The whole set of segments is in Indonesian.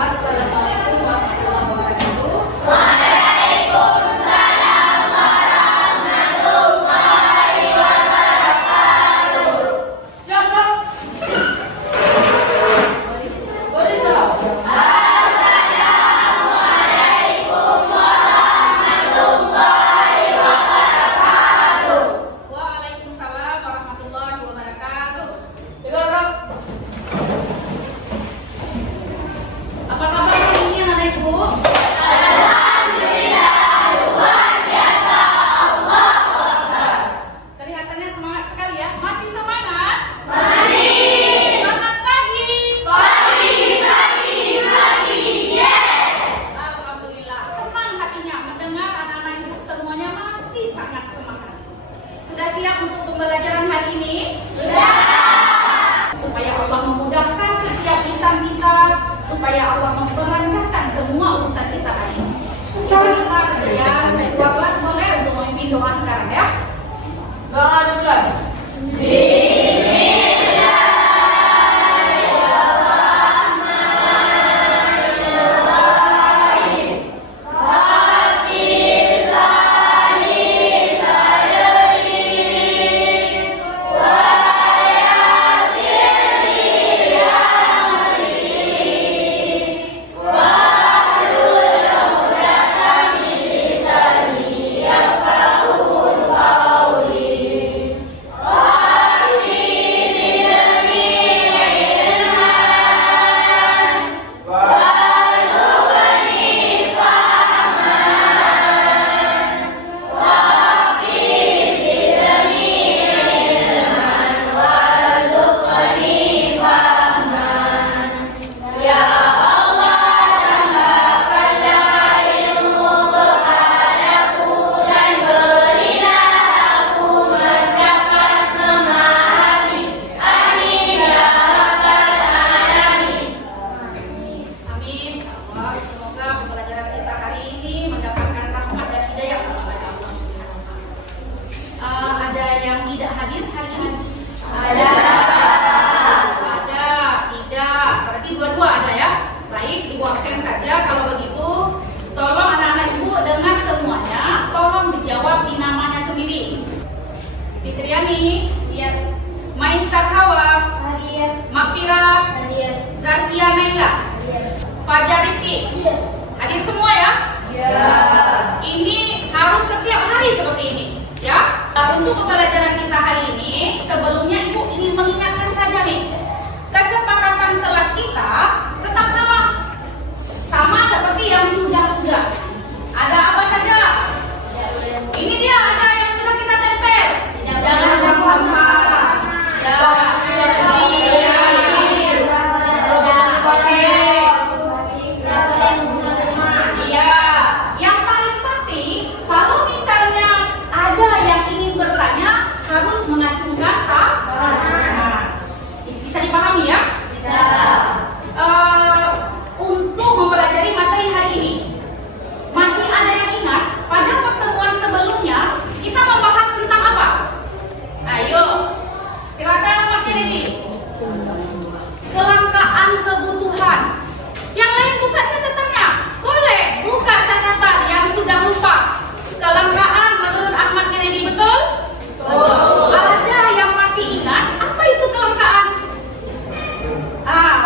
Assalamualaikum warahmatullahi wabarakatuh. Waalaikumsalam warahmatullahi wabarakatuh. Siapa? Boleh salam. Assalamualaikum warahmatullahi wabarakatuh. Waalaikumsalam warahmatullahi wabarakatuh. Apa kabar hari ini anak-anak ibu? Alhamdulillah, luar biasa. Allahu Akbar. Kelihatannya semangat sekali ya. Masih semangat? Mari. Selamat pagi. Pagi, yes. Alhamdulillah, senang hatinya mendengar anak-anak ibu semuanya masih sangat semangat. Sudah siap untuk pembelajaran hari ini? Sudah. Supaya Allah memudahkan setiap lisan kita, supaya Allah memperlancarkan semua urusan kita hari ini. Ibu-ibu sekalian, dua kelas boleh untuk memimpin doa sekarang ya? Doa duluan. Amin. Allah, semoga pembelajaran kita hari ini mendapatkan rahmat dan hidayah dari Allah Subhanahu wa Ta'ala. Ada yang tidak hadir hari ini? Ada, tidak. Berarti dua-dua ada ya. Baik, ibu absen saja. Kalau begitu, tolong anak-anak ibu dengar semuanya. Tolong dijawab di namanya sendiri. Fitriani, Iya. Mainstar Hawa, Hadir. Makfira, Hadir. Zarkia Naila, Fajar Rizky. Iya. Hadir semua ya? Iya. Ini harus setiap hari seperti ini, ya. Untuk pembelajaran kita hari ini, sebelumnya ibu ingin mengingatkan saja nih, kesepakatan kelas kita tetap sama seperti yang sudah. Ada apa saja? Ini dia ada yang sudah kita tempel. Jangan buang sampah. Ya. Oke. Iya, yang paling penting kalau misalnya ada yang ingin bertanya harus mengacungkan tangan. Bisa dipahami ya? Untuk mempelajari materi hari ini, masih ada yang ingat pada pertemuan sebelumnya kita membahas tentang apa? Ayo, silakan Pak Kennedy. Kelangkaan kebutuhan. Yang lain buka catatannya. Boleh buka catatan yang sudah lupa. Kelangkaan menurut Ahmad Kennedy betul? Betul. Ada yang masih ingat apa itu kelangkaan?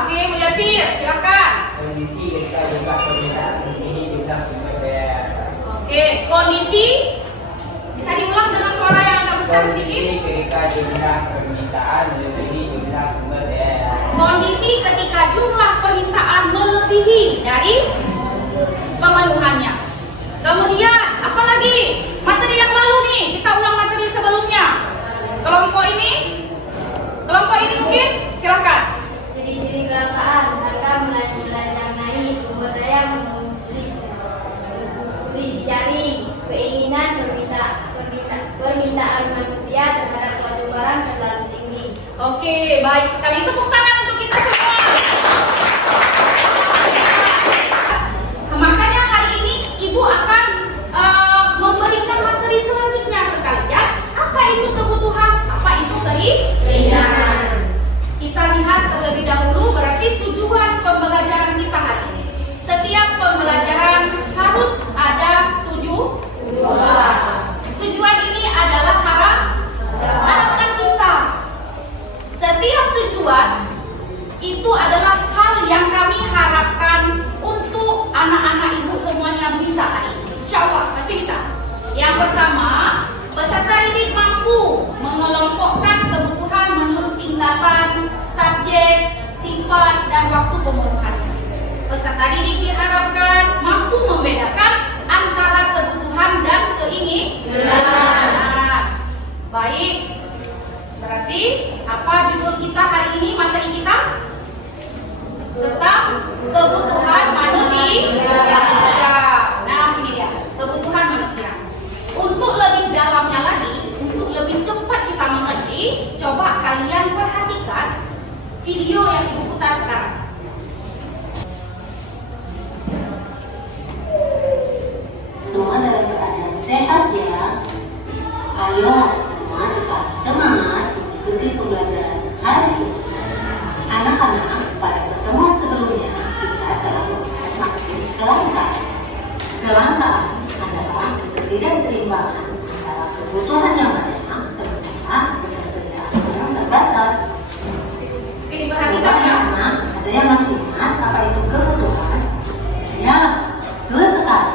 Oke, Bu Yasir, silakan. Kondisi ketika jumlah permintaan melebihi jumlah sumber daya. Oke, kondisi bisa diulang dengan suara yang agak besar sedikit. Kondisi ketika jumlah permintaan melebihi jumlah sumber daya. Kondisi ketika jumlah permintaan melebihi dari pemenuhannya. Kemudian, apa lagi? Materi yang lalu nih, kita ulang materi sebelumnya. Kelompok ini mungkin, silakan. Ciri-ciri kelangkaan, harga melaju naik, sumber daya sulit dicari, keinginan permintaan manusia terhadap suatu barang terlalu tinggi. Oke, baik sekali. Tepuk tangan untuk kita semua. Makanya hari ini Ibu akan memberikan materi selanjutnya ke kalian. Apa itu kebutuhan? Apa itu keinginan? Kita lihat terlebih dahulu berarti tujuan pembelajaran kita hari ini. kita hari ini materi kita tentang kebutuhan manusia. Nah, ini dia, kebutuhan manusia. Untuk lebih dalamnya lagi, untuk lebih cepat kita mengerti, coba kalian perhatikan video yang ibu putar sekarang. Semua dalam keadaan sehat ya. Ayo semua tetap semangat mengikuti pembelajaran hari ini. Anak-anak, pada pertemuan sebelumnya kita telah membahas maksud kelangkaan. Kelangkaan adalah ketidakseimbangan antara kebutuhan yang banyak sementara ketersediaan yang terbatas. Oke, diperhatikan ya. Anak-anak, ada yang masih ingat apa itu kebutuhan? Ya, betul sekali.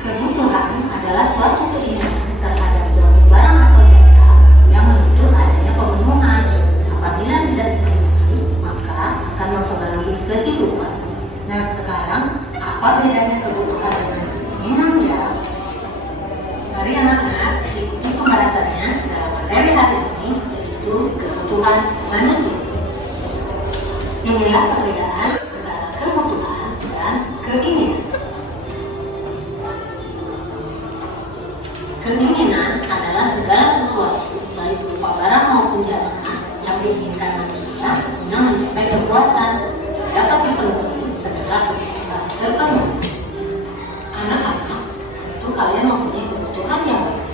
Kebutuhan adalah suatu keinginan terhadap suatu barang atau jasa yang menuntut adanya pemenuhan. Apabila tidak dipenuhi, maka akan mempengaruhi kehidupan. Nah, sekarang apa bedanya kebutuhan dengan keinginan ya? Mari anak-anak ikuti pembahasannya dalam materi hari ini, yaitu kebutuhan manusia. Inilah perbedaan antara kebutuhan dan keinginan. Keinginan adalah segala sesuatu, baik berupa barang maupun jasa, yang diinginkan manusia guna mencapai kepuasan yang dapat dipenuhi setelah kebutuhan terpenuhi. Anak-anak, tentu kalian mempunyai kebutuhan yang baik.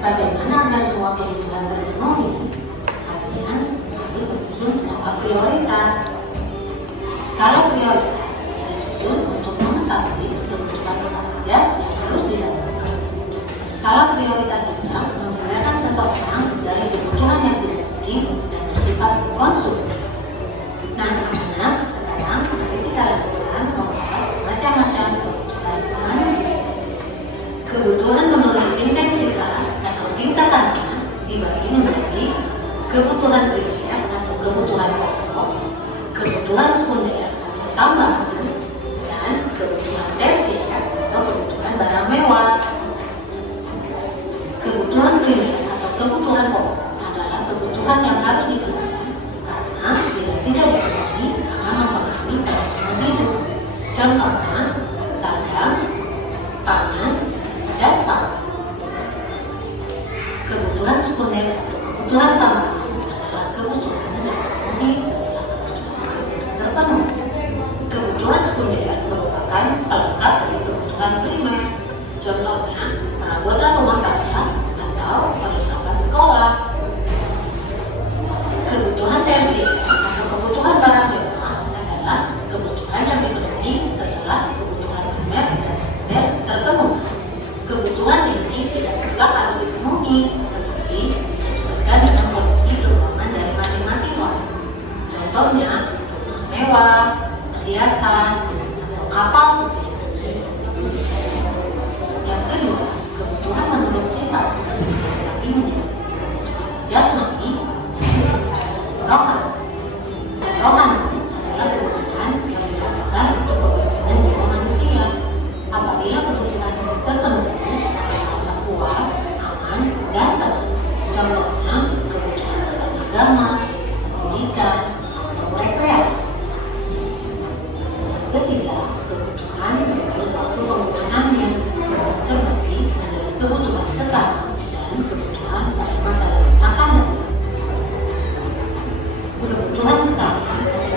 Bagaimana agar semua kebutuhan terpenuhi? Kalian harus menyusun skala prioritas. Skala prioritas disusun untuk mengetahui kebutuhan apa saja yang harus dilakukan. Skala prioritas juga membedakan seseorang dari kebutuhan yang tidak penting dan bersifat konsum. Nah, anak-anak, sekarang mari kita lakukan membahas macam-macam kebutuhan manusia. Kebutuhan menurut intensitas atau tingkatannya dibagi menjadi kebutuhan primer atau kebutuhan pokok, kebutuhan sekunder atau tambahan, dan kebutuhan tersier atau kebutuhan barang mewah. Kebutuhan primer atau kebutuhan pokok adalah kebutuhan yang harus dipenuhi karena bila tidak dipenuhi akan mempengaruhi kelangsungan hidup. Contohnya, sandang, pangan, dan pangan. Kebutuhan sekunder atau kebutuhan tambahan adalah kebutuhan yang dipenuhi setelah kebutuhan terpenuhi. Kebutuhan sekunder merupakan pelengkap dari kebutuhan primer. Contohnya, perabotan rumah tangga atau perlengkapan sekolah. Kebutuhan tersier atau kebutuhan barang mewah adalah kebutuhan yang dipenuhi setelah kebutuhan primer dan sekunder terpenuhi. Kebutuhan ini tidak mutlak harus dipenuhi, tetapi disesuaikan dengan kondisi keuangan dari masing-masing orang. Contohnya, rumah mewah, perhiasan, atau kapal pesiar. Yang kedua, kebutuhan menurut sifat bagi menjadi kebutuhan jasmani dan kebutuhan rohani. Rohani adalah kebutuhan yang dirasakan untuk kepentingan jiwa manusia. Apabila kebutuhan ini terpenuhi, merasa puas, aman, dan tenang. Contohnya, kebutuhan akan agama, pendidikan, atau rekreasi. Yang ketiga, kebutuhan menurut waktu penggunaannya terbagi menjadi kebutuhan sekarang dan kebutuhan pada masa yang akan datang. Kebutuhan sekarang adalah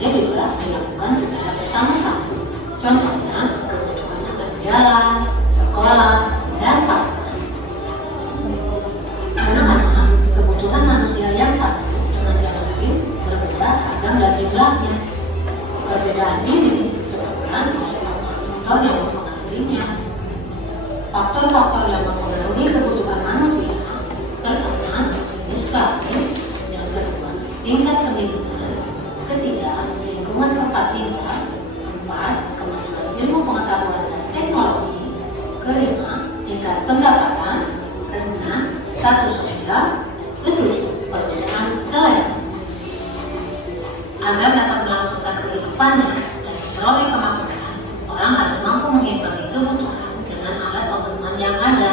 sebaiknya juga dilakukan secara bersama-sama. Contohnya, kebutuhan akan jalan, sekolah, dan pasar. Anak-anak, kebutuhan manusia yang satu dengan yang lain berbeda ragam dan jumlahnya. Perbedaan ini disebabkan oleh faktor-faktor yang mempengaruhinya. Faktor-faktor yang mempengaruhi kebutuhan manusia pertama, jenis kelamin, yang kedua, tingkat pendidikan, ketiga, lingkungan tempat tinggal, empat, kemajuan ilmu pengetahuan dan teknologi, kelima, tingkat pendapatan, keenam, status sosial, ketujuh, perbedaan selera. Agar dapat melangsungkan kehidupannya dan memperoleh kemakmuran, orang harus mampu mengimbangi kebutuhan dengan alat pemenuhan yang ada.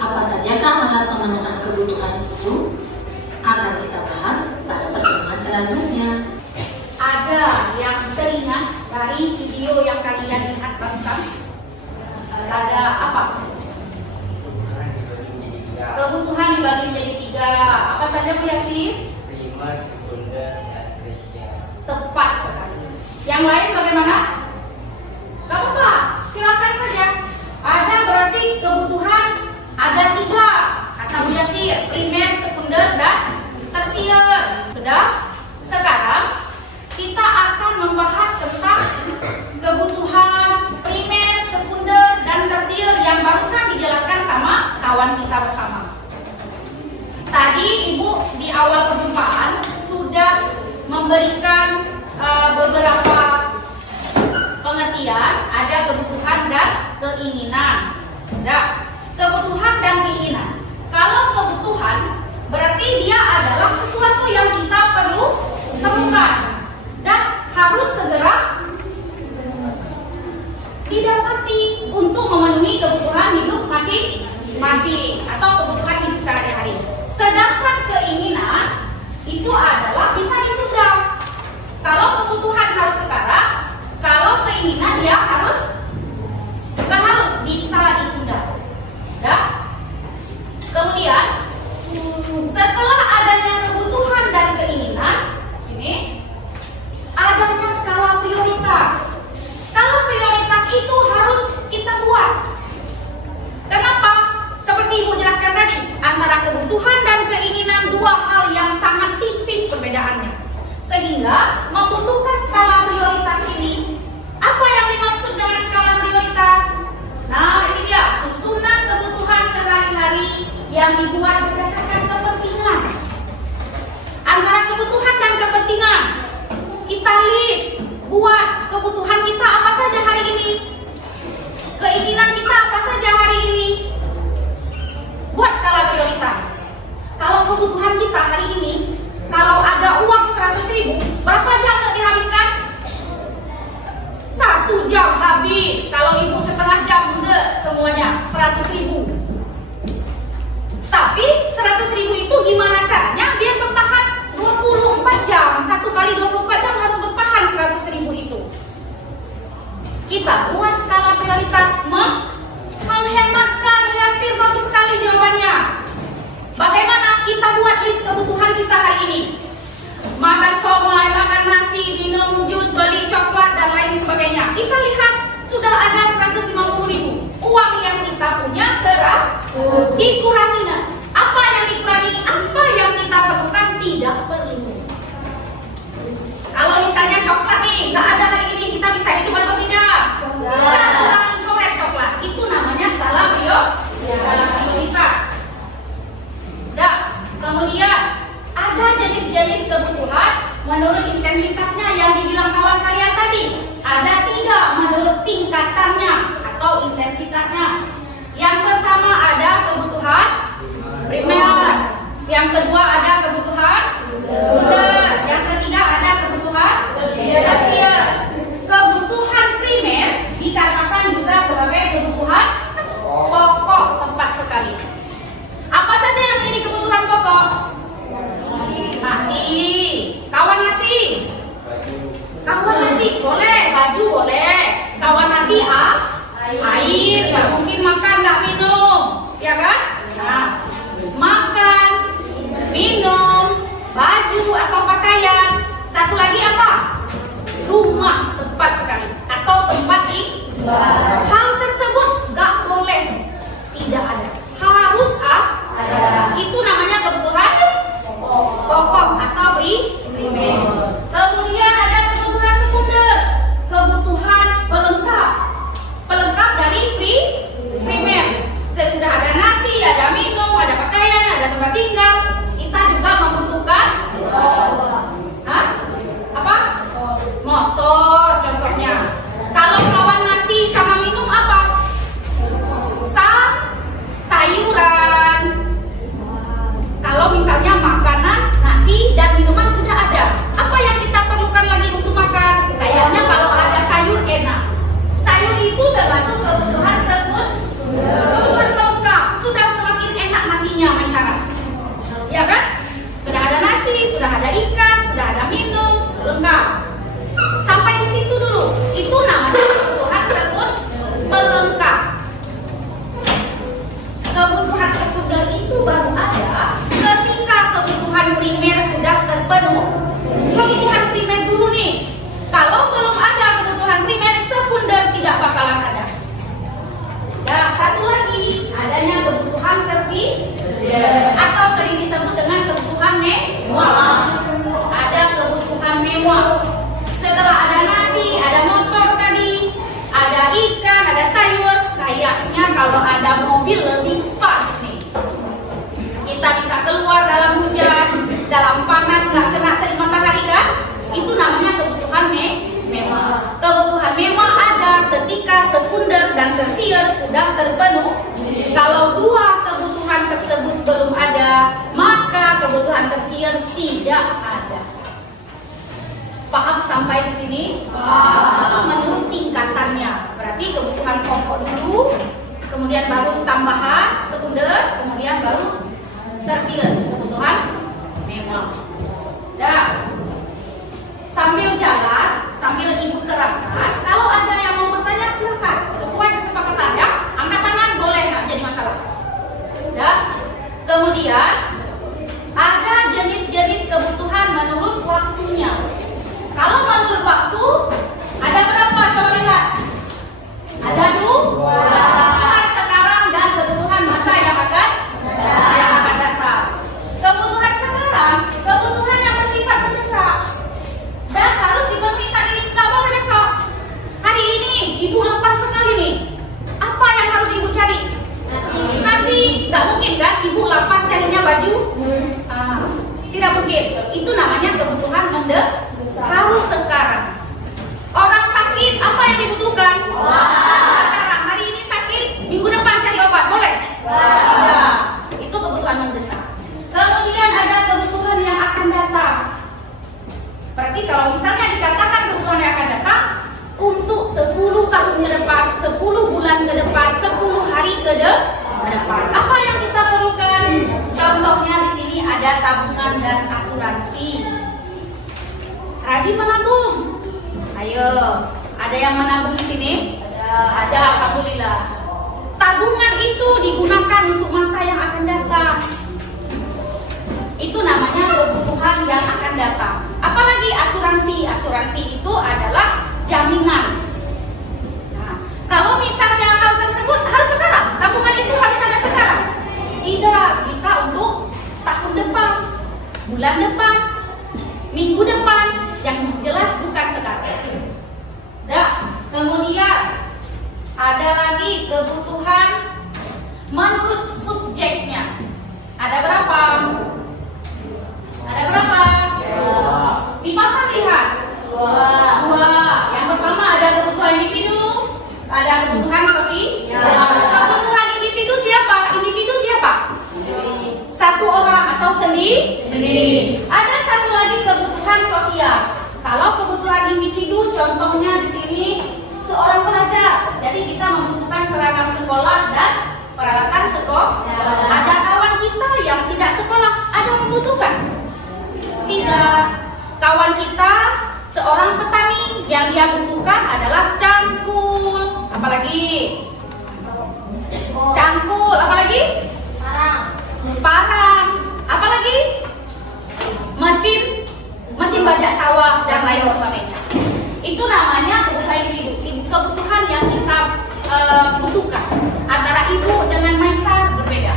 Apa sajakah alat pemenuhan kebutuhan itu? Akan kita bahas pada pertemuan selanjutnya. Ada yang teringat dari video yang kalian lihat barusan? Ada apa? Kebutuhan dibagi menjadi 3. Apa saja Bu Yasin? Primer, sekunder, dan tersier. Tepat sekali. Yang lain bagaimana? Gak apa-apa, silakan saja. Ada berarti kebutuhan ada 3. Kata Bu Yasir, primer, sekunder, dan tersier. Sudah? Sekarang kita akan membahas tentang kebutuhan primer, sekunder, dan tersier yang barusan dijelaskan sama kawan kita bersama. Tadi Ibu di awal perjumpaan sudah memberikan beberapa pengertian. Ada kebutuhan dan keinginan. Nah, kebutuhan dan keinginan. Kalau kebutuhan berarti dia adalah sesuatu yang kita perlu temukan dan harus segera didapati untuk memenuhi kebutuhan hidup masing-masing atau kebutuhan hidup sehari-hari. Sedangkan keinginan itu adalah bisa ditunda. Kalau kebutuhan harus sekarang, kalau keinginan dia bukan harus, bisa ditunda. Ya? Kemudian setelah adanya kebutuhan dan keinginan, ini adanya skala prioritas. Skala prioritas itu harus kita buat. Kenapa? Seperti Ibu jelaskan tadi, antara kebutuhan dan keinginan 2 hal yang sangat tipis perbedaannya. Sehingga membutuhkan skala prioritas ini. Apa yang dimaksud dengan skala prioritas? Nah, ini dia susunan kebutuhan sehari-hari yang dibuat berdasarkan kepentingan. Antara kebutuhan dan kepentingan, kita list, buat kebutuhan kita apa saja hari ini, keinginan kita apa saja hari ini. Buat skala prioritas. Kalau kebutuhan kita hari ini, kalau ada uang 100.000, berapa jam nggak dihabiskan? 1 jam habis. Kalau Ibu setengah jam udah semuanya 100.000. Tapi 100.000 itu gimana caranya biar bertahan 24 jam? 1 kali 24 jam harus bertahan 100.000 itu. Kita buat skala prioritas, menghematkan. Yasir, bagus sekali jawabannya. Bagaimana kita buat list kebutuhan kita hari ini? Makan somai, makan nasi, minum jus, beli coklat, dan lain sebagainya. Kita lihat sudah ada 150.000. Uang yang kita punya dikurangi. Apa yang dikurangi? Apa yang kita perlukan tidak perlu. Kalau misalnya coklat nih, nggak ada hari ini, kita bisa hidup atau tidak? Bisa kurangi coret coklat. Itu namanya skala prioritas. Nah, kemudian ada jenis-jenis kebutuhan menurut intensitasnya yang dibilang kawan kalian tadi. Ada 3 menurut tingkatannya atau intensitasnya. Yang pertama ada kebutuhan primer, yang kedua ada kebutuhan sekunder, yang ketiga ada kebutuhan tersier. Kebutuhan primer dikatakan juga sebagai kebutuhan pokok, tepat sekali. Apa saja yang menjadi kebutuhan pokok? Nasi, kawan nasi. Kawan nasi boleh, baju boleh. Kawan nasi air, nggak mungkin makan nggak minum, ya kan? Nah, makan, minum, baju atau pakaian mewah. Setelah ada nasi, ada motor tadi, ada ikan, ada sayur, kayaknya kalau ada mobil lebih pas nih. Kita bisa keluar dalam hujan, dalam panas, gak kena terik matahari kan? Itu namanya kebutuhan mewah. Kebutuhan mewah ada ketika sekunder dan tersier sudah terpenuh. Kalau dua kebutuhan tersebut belum ada, maka kebutuhan tersier tidak ada. Paham sampai di sini? Itu menurut tingkatannya. Berarti kebutuhan pokok dulu, kemudian baru tambahan, sekunder, kemudian baru tersier, kebutuhan mewah. Dah. Sambil jalan, sambil ibu terangkan, kalau ada yang mau bertanya silakan. Sesuai kesepakatan ya. Angkat tangan boleh, nggak jadi masalah. Ya. Kemudian ada jenis-jenis kebutuhan menurut waktunya. Kalau menurut waktu ada berapa? Coba lihat. Ada dua. Sekarang dan kebutuhan masa yang akan datang. Kebutuhan sekarang, kebutuhan yang bersifat mendesak dan harus dipenuhi saat ini, nggak boleh besok. Hari ini ibu lapar sekali nih. Apa yang harus ibu cari? Nasi. Nggak mungkin kan? Ibu lapar carinya baju? Tidak mungkin. Itu namanya kebutuhan mendesak. Harus sekarang. Orang sakit, apa yang dibutuhkan? Sekarang. Hari ini sakit, minggu depan cari obat, boleh? Tidak. Itu kebutuhan mendesak. Kemudian ada kebutuhan yang akan datang. Berarti kalau misalnya dikatakan kebutuhan yang akan datang untuk 10 tahun ke depan, 10 bulan ke depan, 10 hari ke depan. Apa yang kita perlukan? Contohnya di sini ada tabungan dan asuransi. Rajin menabung. Ayo, ada yang menabung di sini? Ada, alhamdulillah. Tabungan itu digunakan untuk masa yang akan datang. Itu namanya kebutuhan yang akan datang. Apalagi asuransi. Asuransi itu adalah jaminan. Nah, kalau misalnya hal tersebut harus sekarang, tabungan itu harus ada sekarang. Tidak, bisa untuk tahun depan, bulan depan, minggu depan, yang jelas bukan sekarang. Nah, kemudian ada lagi kebutuhan menurut subjeknya. Ada berapa? Ada berapa? Di mana lihat? Dua. Yang pertama ada kebutuhan individu, ada kebutuhan sosial. Kebutuhan individu siapa? Individu siapa? Satu orang atau sendiri. Ada satu lagi kebutuhan sosial. Kalau kebutuhan individu, contohnya di sini seorang pelajar. Jadi kita membutuhkan seragam sekolah dan peralatan sekolah. Ada kawan kita yang tidak sekolah, ada membutuhkan? Tidak. Kawan kita seorang petani yang dia butuhkan adalah cangkul. Apalagi? Cangkul. Apalagi? Parang. Apalagi? Mesin bajak sawah dan lain sebagainya. Itu namanya kebutuhan individu. Kebutuhan yang kita butuhkan. Antara ibu dengan Maisar berbeda.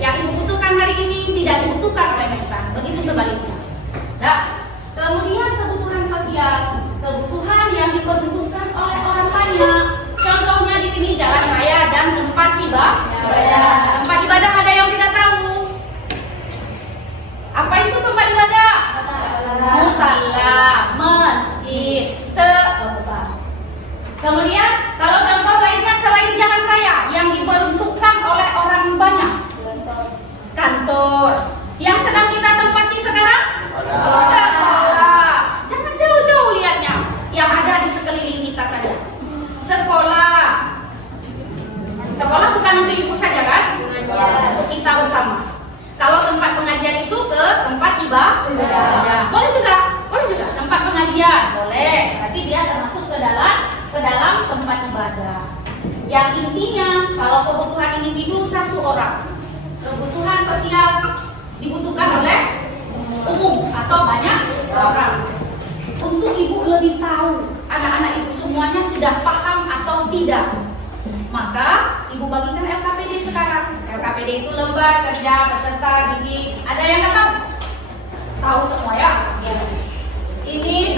Yang ibu butuhkan hari ini tidak dibutuhkan oleh Maisar. Begitu sebaliknya. Nah, kemudian kebutuhan sosial, kebutuhan yang diperuntukkan oleh orang banyak. Contohnya di sini jalan raya dan tempat ibadah. Tempat ibadah ada yang tidak tahu. Apa itu tempat ibadah? Musala, masjid, kemudian kalau contoh lainnya selain jalan raya yang diperuntukkan oleh orang banyak, kantor. Yang sedang kita tempati sekarang? Sekolah. Jangan jauh-jauh lihatnya. Yang ada di sekeliling kita saja. Sekolah. Sekolah bukan untuk ibu saja kan? Untuk kita bersama. Kalau tempat pengajian itu ke tempat ibadah. Boleh juga tempat pengajian, boleh. Berarti dia termasuk ke dalam tempat ibadah. Yang intinya kalau kebutuhan individu satu orang, kebutuhan sosial dibutuhkan oleh umum atau banyak orang. Untuk ibu lebih tahu anak-anak ibu semuanya sudah paham atau tidak, maka ibu bagikan LKPD sekarang. LKPD itu lembar kerja peserta didik. Ada yang nggak tahu? Tahu semua ya? Ini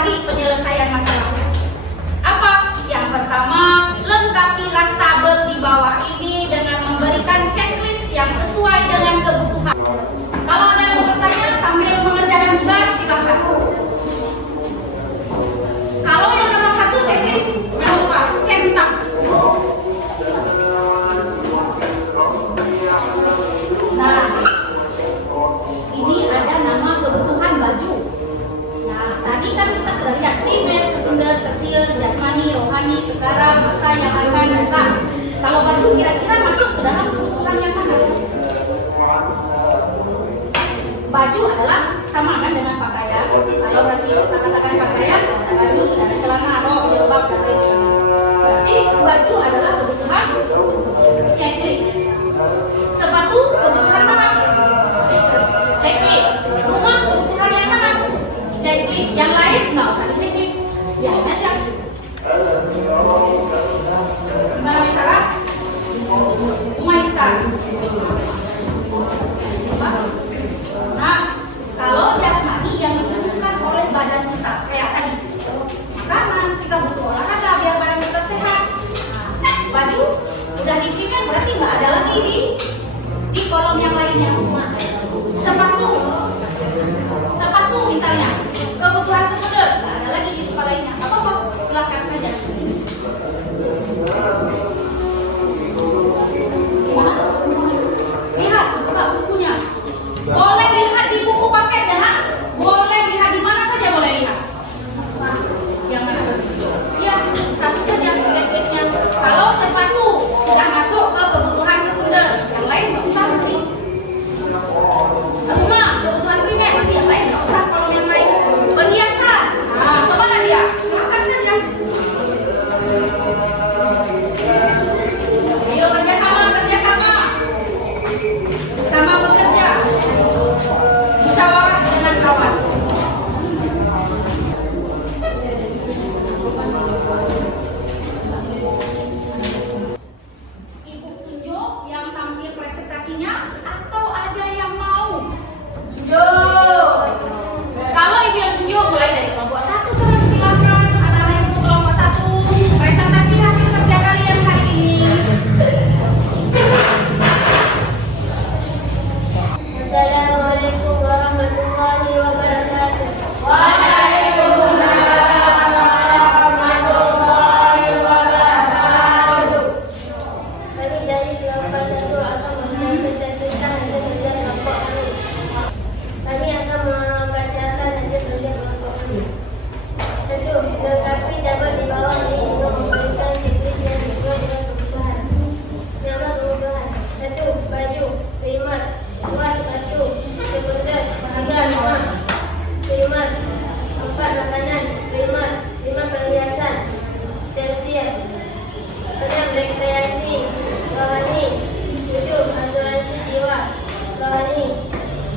cari penyelesaian masalahnya. Apa? Yang pertama, lengkapilah tabel di bawah ini dengan memberikan checklist yang sesuai dengan kebutuhan. Kalau ada yang mau bertanya sambil mengerjakan tugas, silakan. Kalau yang nomor 1 checklist, jangan lupa centang. Nah, ini ada nama kebutuhan baju. Nah, tadi kan kita sudah lihat primer, sekunder, tersier, jasmani, rohani, sekarang, masa yang akan datang. Kalau baju kira-kira masuk ke dalam kebutuhan yang mana? Baju adalah sama kan dengan pakaian. Kalau berarti kita katakan pakaian, ada baju, sudah ada celana, rok, jilbab, dan lain sebagainya. Berarti baju adalah kebutuhan checklist. Sepatu kebutuhan mana? Checklist. Rumah kebutuhan yang mana? Checklist. Yang lain nggak usah di checklist. Biarin aja. Misalnya Umaisar. Nah, kalau jasmani yang dibutuhkan oleh badan kita kayak tadi, makanan, kita butuh olahraga biar badan kita sehat. Nah, baju udah di primer berarti nggak ada lagi di kolom yang lainnya. Sepatu misalnya kebutuhan sekunder nggak ada lagi di tempat lainnya. Apa silakan saja. Gimana? Lihat buka bukunya. Boleh lihat di buku paket ya, nak? Boleh lihat di mana saja boleh lihat. Yang mana? Ya, satu saja checklistnya. Kalau sepatu sudah masuk ke kebutuhan sekunder, yang lain nggak usah nanti. Rumah kebutuhan primer, nanti yang lain nggak usah. Kalau yang lain perhiasan, nah kemana dia? Silakan saja. Ayo sama bekerja, musyawarah dengan kawan. Ibu tunjuk yang tampil presentasinya atau ada yang mau? Tunjuk. Kalau ibu yang tunjuk mulai dari kelompok 1 terus silakan. Anak-anak ibu kelompok 1 presentasi hasil kerja kalian hari ini. Assalamualaikum warahmatullahi wabarakatuh. Kami dari kelompok 1 akan membacakan tentang hasil kerja kelompok kami. Kami akan membacakan hasil kerja kelompok kami. 1. Lengkapi tabel di bawah ini untuk memberikan checklist yang sesuai dengan kebutuhan. Nama kebutuhan. 1. Baju, primer. 2. Sepatu, sekunder, bahagian rumah. Primer. 4. Makanan, primer. 5. Perhiasan, tersier. 6. Rekreasi, rohani. 7. Asuransi jiwa, rohani.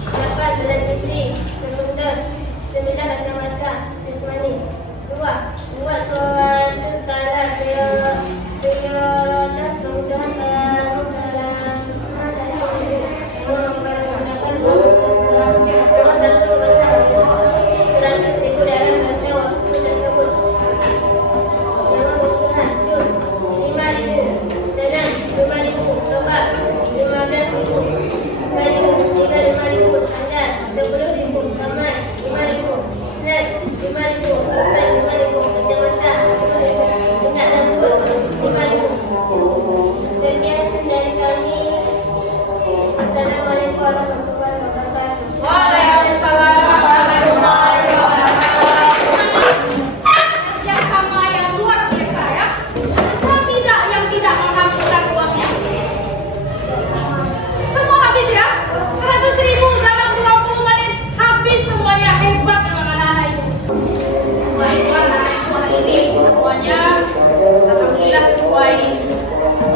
8. Televisi, sekunder. 9. Kacamata, jasmani. 2. Buat suatu skala prioritas kebutuhan dalam Sekian dari kami. Assalamualaikum warahmatullahi wabarakatuh. Waalaikumsalam warahmatullahi wabarakatuh. Kerjasama yang luar biasa ya. Ada tidak yang tidak menghabiskan uangnya? Semua habis ya? 100.000 dalam 20 menit habis semuanya. Hebat memang anak-anak ibu. Baiklah anak-anak ibu hari ini semuanya alhamdulillah sesuai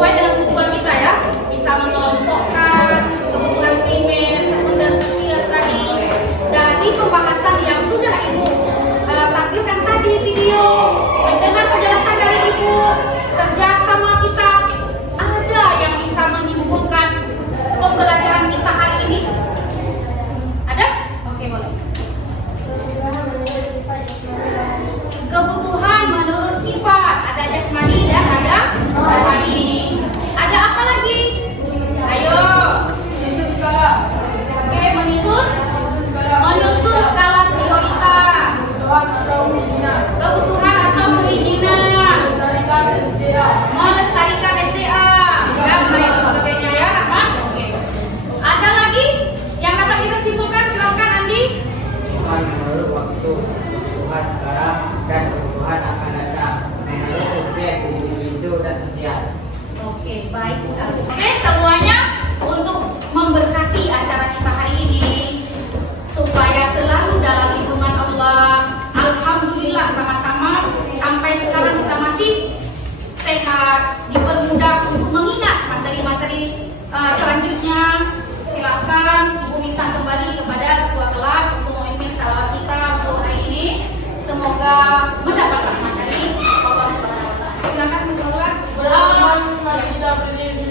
dengan tujuan kita ya. Bisa mengelompokkan kebutuhan primer, sekunder, tersier tadi dari pembahasan yang sudah ibu tampilkan tadi video. Dengan penjelasan dari ibu, kerjasama kita ada yang bisa menyimpulkan pembelajaran kita hari ini. Ada? Oke, boleh.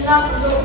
Inilah petunjuk